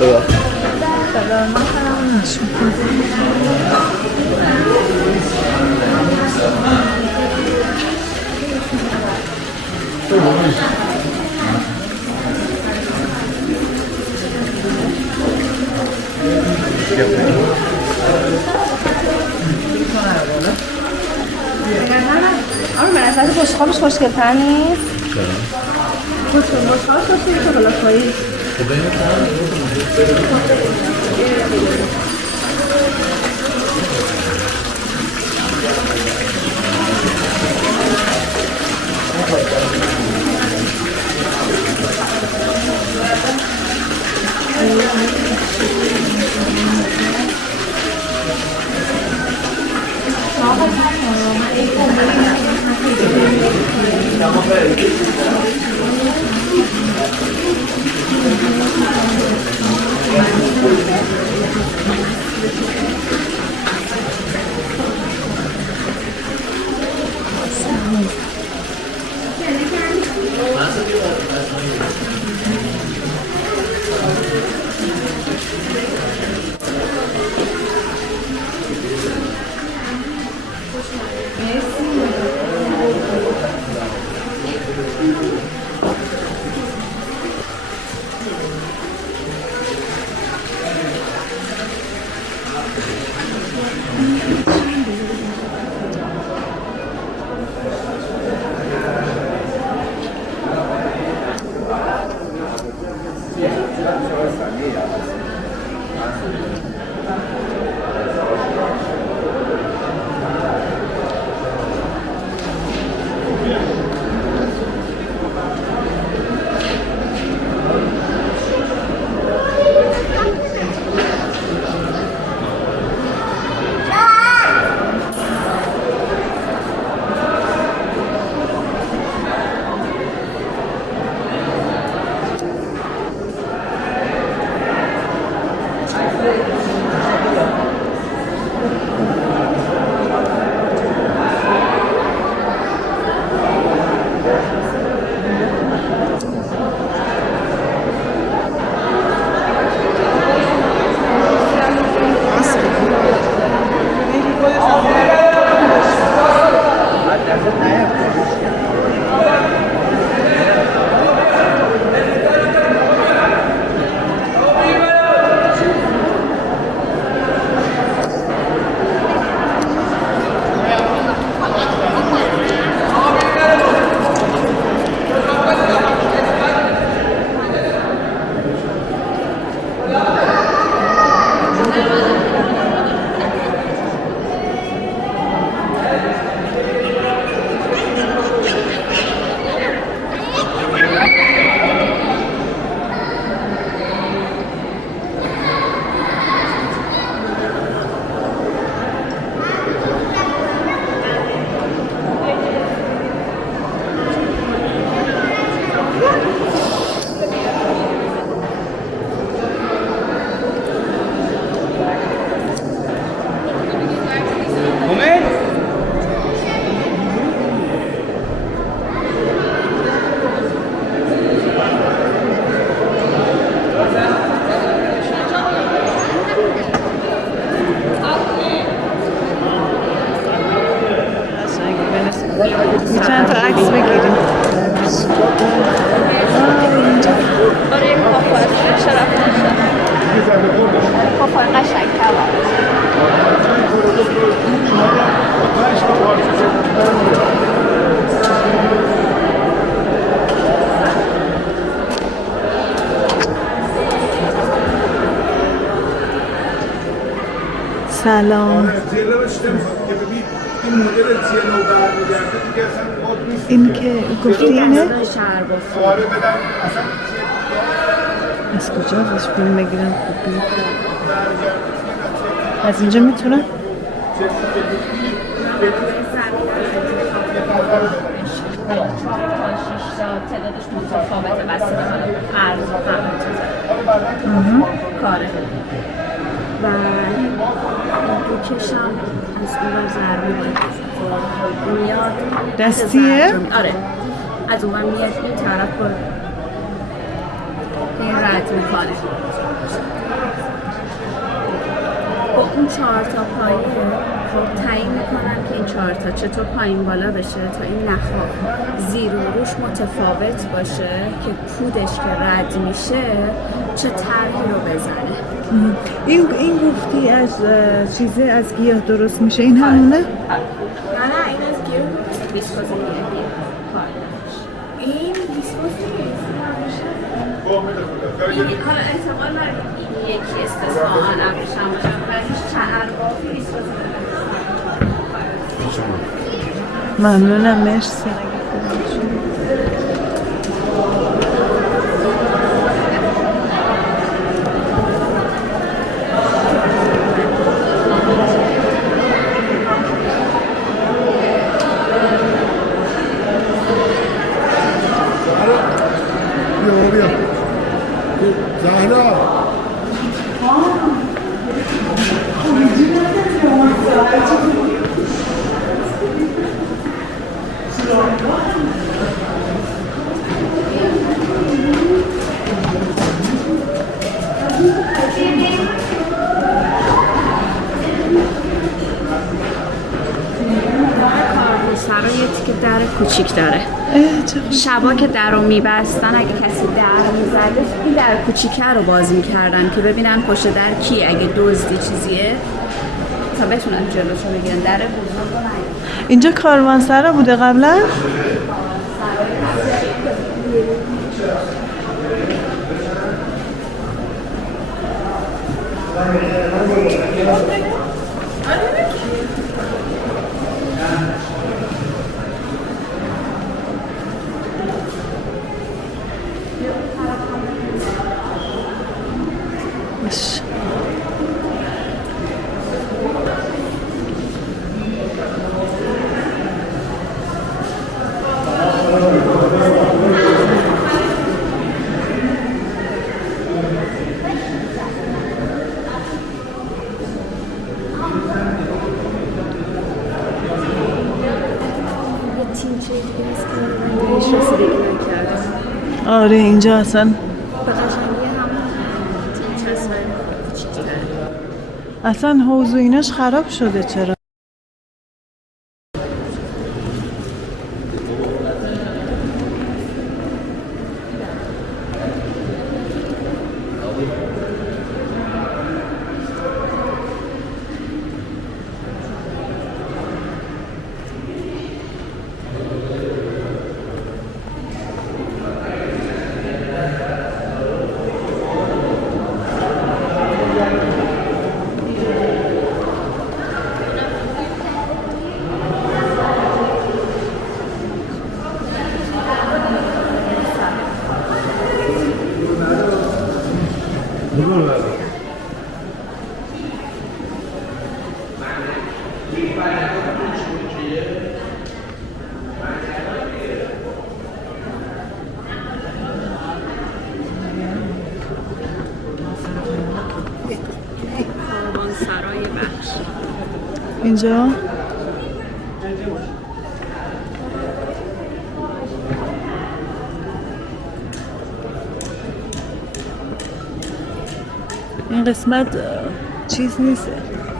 من خودم نشون آره من اصلا بشقابش خوشگل تر نیست؟ بشقابش خوشگل که بالا پایی چند تا عکس بگیریم. آره کافه شرف نشه کافه قشنگ سلام. این که گفتی اینه؟ از کجا ازش فیلم بگیرم خوبی؟ از اینجا میتونم؟ تعدادش متفاوته بسته به عرض و همه چیزه کاره و دو کشم از اون بر ضربه میاد دستیه؟ آره از اون میاد این طرف این رد میکنه. با اون 4 تا پایه خب تعیین میکنن که این 4 تا چطور پایین بالا بشه تا این نخا زیر و روش متفاوت باشه که پودش که رد میشه چه طرحی رو بزنه. این گفتی از چیزه از گیاه درست میشه، این همونه؟ نه این از گیاه ویسکوز گیاهی. این ویسکوز این حالا احتمال بر یکی استثناء ابریش هم باشه ولی هیچ تعرفی ویسکوز ممنونم، مرسی. در کوچیک داره. شبا که در رو میبستن اگه کسی در میزده این در کوچیکه رو باز میکردن که ببینن پشت در کی، اگه دزدی چیزیه تا بتونن جلوشو بگیرن. در بزرگ رو نگیرن. اینجا کاروانسرا بوده قبلا؟ آره اینجا اصلا به قشنگی هم تیم چسبه کوچیک‌تره. اصلا حوض و ایناش خراب شده. چرا؟ کاروانسرای بخش اینجا این قسمت چیز نیست،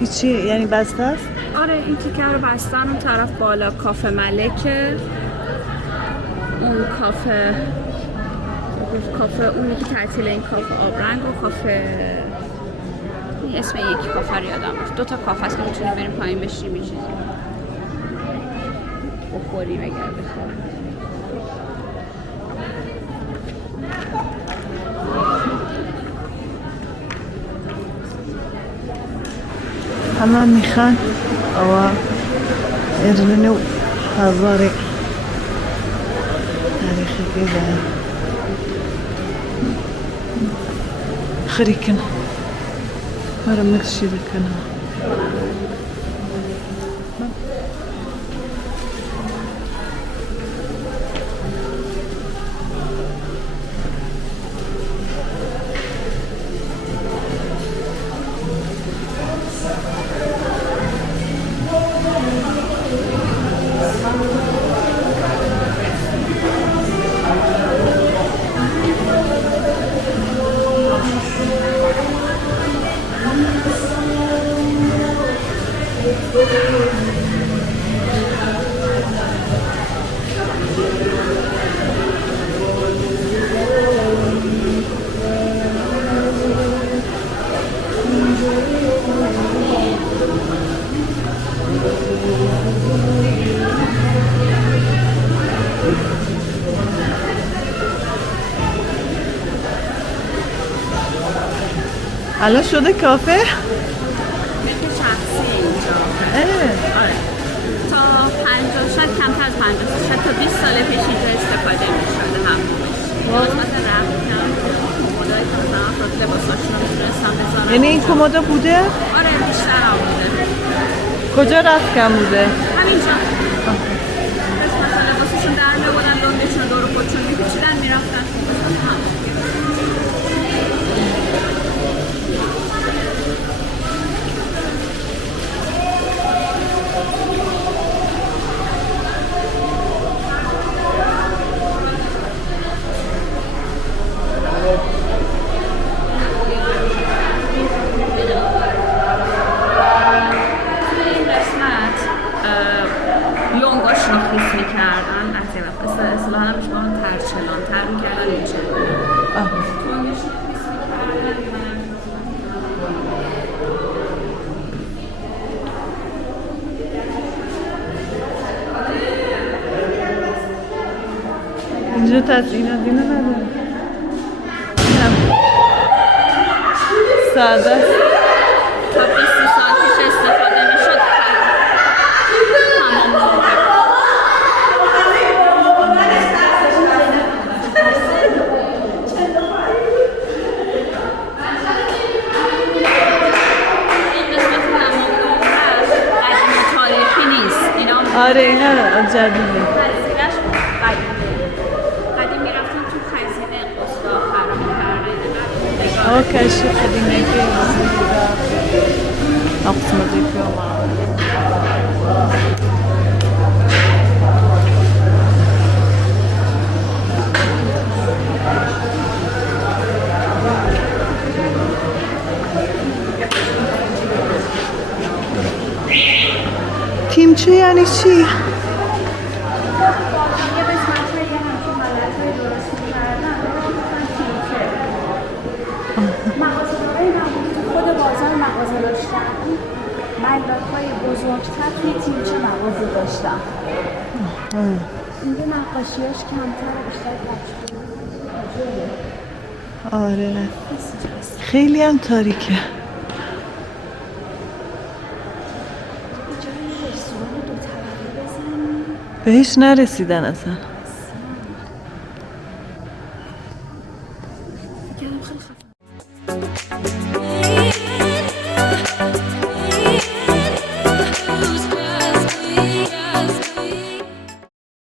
هیچی، یعنی بسته است؟ آره این تیکه رو بستن. اون طرف بالا کافه ملکه، اون کافه اونی که تعطیل، این کافه آبرنگ و کافه اسم یکی کافه رو یادم رفت. 2 تا کافه هست که میتونیم بریم پایین بشیم یه چیزی بخوریم اگر بخوریم. همه میخوان و ارنو حضاری تاریخی كده خريكن مرة مكشي ذكنا الان شده کافه؟ ملک شخصی اینجا. آره. تا 50 شاید کمتر از 50 شاید تا 20 سال پیش اینجا استفاده می‌شده همونش. قسمت رختکن کمدایی که مثلا افراد لباساشون رو می‌تونستن بذارن. یعنی این کمد بوده؟ آره بیشتر هم بوده. کجا رختکن بوده؟ همینجا. قسمت لباساشون در می‌آوردن لنگشون دور خودشون می‌پیچیدن می‌رفتن. لنگاشون رو خیس میکردن وقتی اصطلاحاً هم میشونن ترچلان تر میکردن اینجا لنگاشون رو خیس میکردن اینجا تزیین از اینو نداره ساده است تا 20 سال پیش استفاده میشد تمام موقع آره اینا جدیده قدیم میرفتیم تو خزینه قصدا خراب کرده اه کشف قدیمگی اقسم دیپلم کیمچی یعنی چی؟ یه قسمت هایی همچون ملت های درست می‌کردن مغازه‌دارای معمولی تو خود بازار مغازه داشتن ملت های بزرگتر توی تیمچه مغازه داشتن اینجا نقاشیاش کمتر بیشتر تشکیل آره خیلی هم تاریکه بهش نرسیدن اصلا کردم خیلی خفن